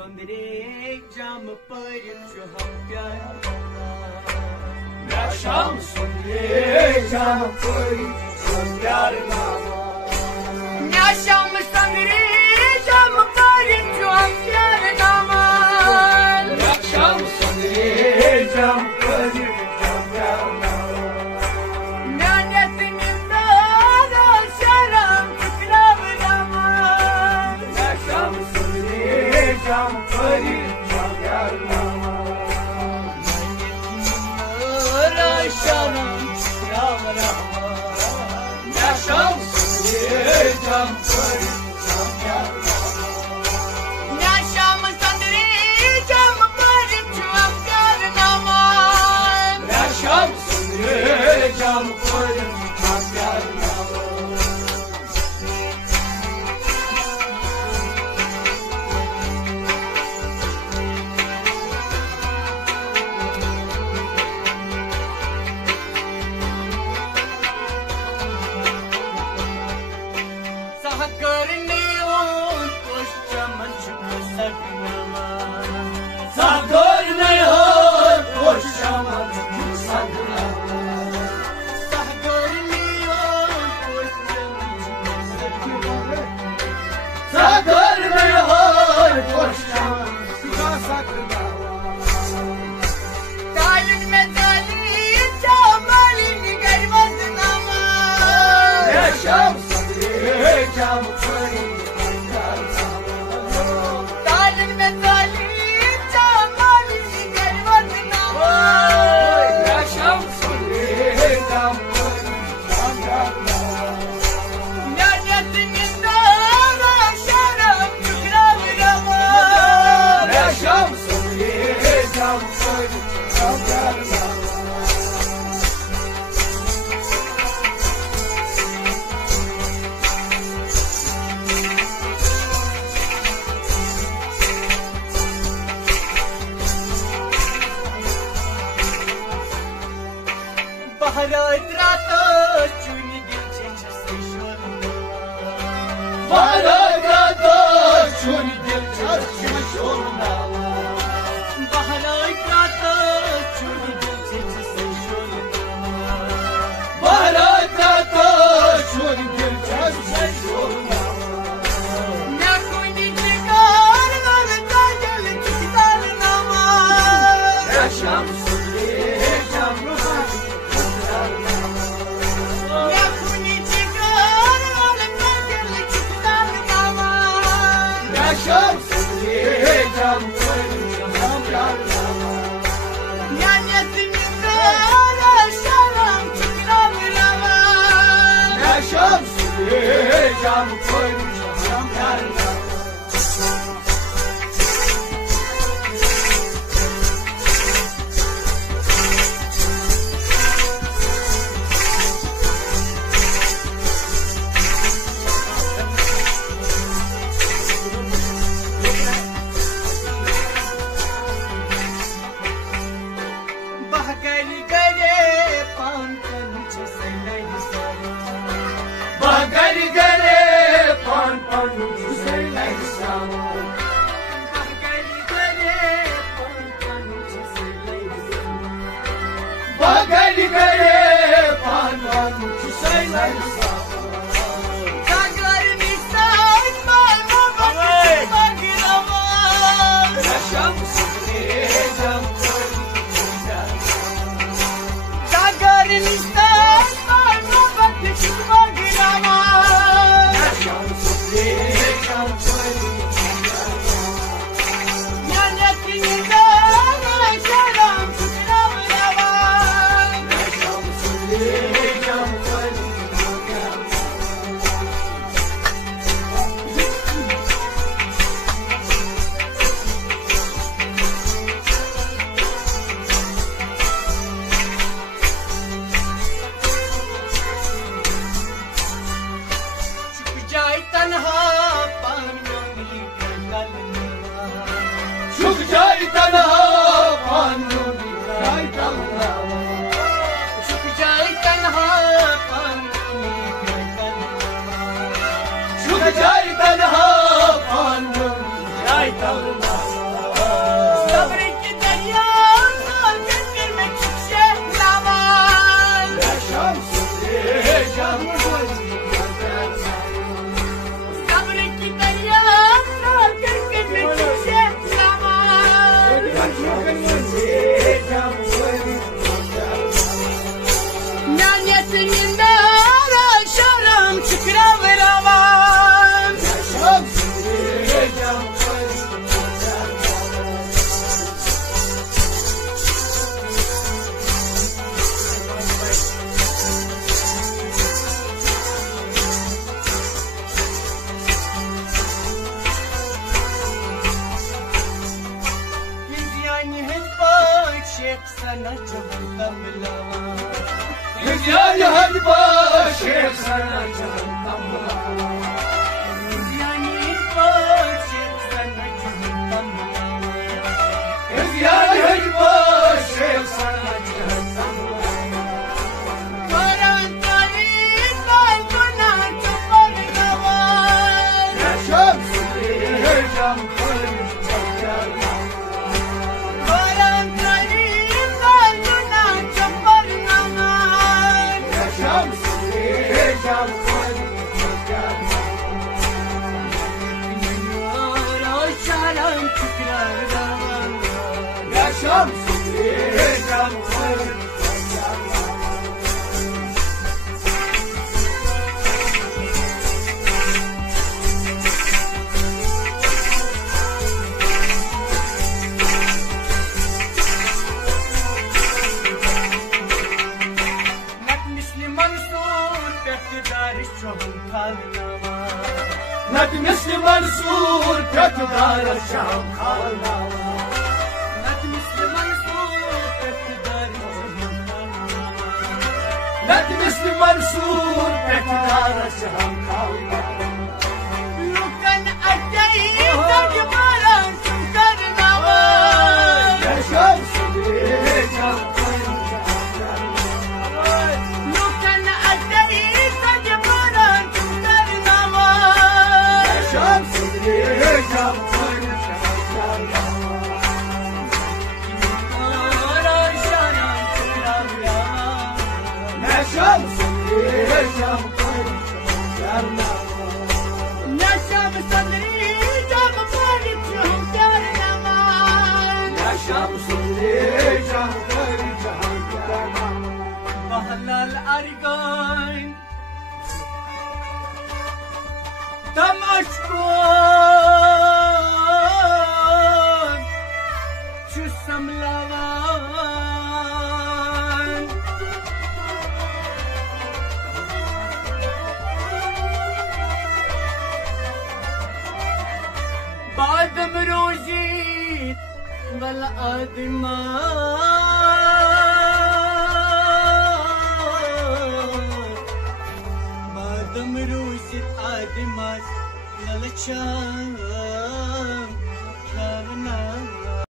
Sunday jam parichu ham pyar Na sham Sunday jam parichu ham pyar Na sham Sunday jam parichu ham pyar Na sham Sunday jam parichu ham pyar Na netim da sharam chukrav nama Na sham Sunday jam parichu ham pyar sharam chukrav nama Na sham Sunday jam parichu ham pyar Na sham Sunday jam parichu ham pyar nama Na sham Sunday jam parichu ham pyar Sahakarne on koshchaman chuksagnama Sagar mein ho koshama sagra Sahakarne on koshchaman chuksagnama Sagar mein ho koshama sagra Talin mein tali chamalin garmad nama Ya sham Sunday jam parichu Talin mein tali chamalin garmad nama Ya sham Sunday jam parichu Najatin indara sharam chukrav nama Ya sham Sunday jam parichu Baharat rato chuni dil se shorna Baragata chuni dil chashmashona Baharat rato chuni dil se shorna Baragata chuni dil chashmashona Na kuni chikar nar tajal chikdal nama Ya sham Sunday jam Na kuni chikar nar tajal chikdal nama Ya sham Sunday jam Na netim indara sharam chukrav nama Ya sham Sunday jam Bahgali gare pan panch sailai sara Bagari gare pan pan say like sama Bahgali gare pan panch sailai sara Bagari gare pan pan say like sama Sagar nisai mal mohabbat magrama Ya sham Sunday jam Sagar nisai mal mohabbat magrama Ya sham Sunday jam Ya netim indara sharam chukrav nama Ya sham Sunday jam Chuk jai tanha panami kanal Chuk jai tanha panu jai tanha Chuk jai tanha panami kanal Chuk jai tanha panu jai tanha sana çabudan bilava Yani hadi başı sana candan bulava Yani başı sana çabudan bilava Yani hadi başı sana candan bulava Karantani kalbuna çabudan Yaşam süreceğim Yaşam süreceğim Net Müslüman sur kötüdar şam kalnava Net Müslüman sur kötüdar Net Müslüman sur kötüdar şam kalnava Lukan adayı tacmaran karnava Yaşam süreceğim Lukan adayı tacmaran karnava Yaşam süreceğim Yaşam süreceğim Yaşam sadri cam panik karnava Yaşam süreceğim Bahlal argan Tam aşkın Şu samlavan Badım rozi Vel adimat Badım rozi adimat Vel çam Kavna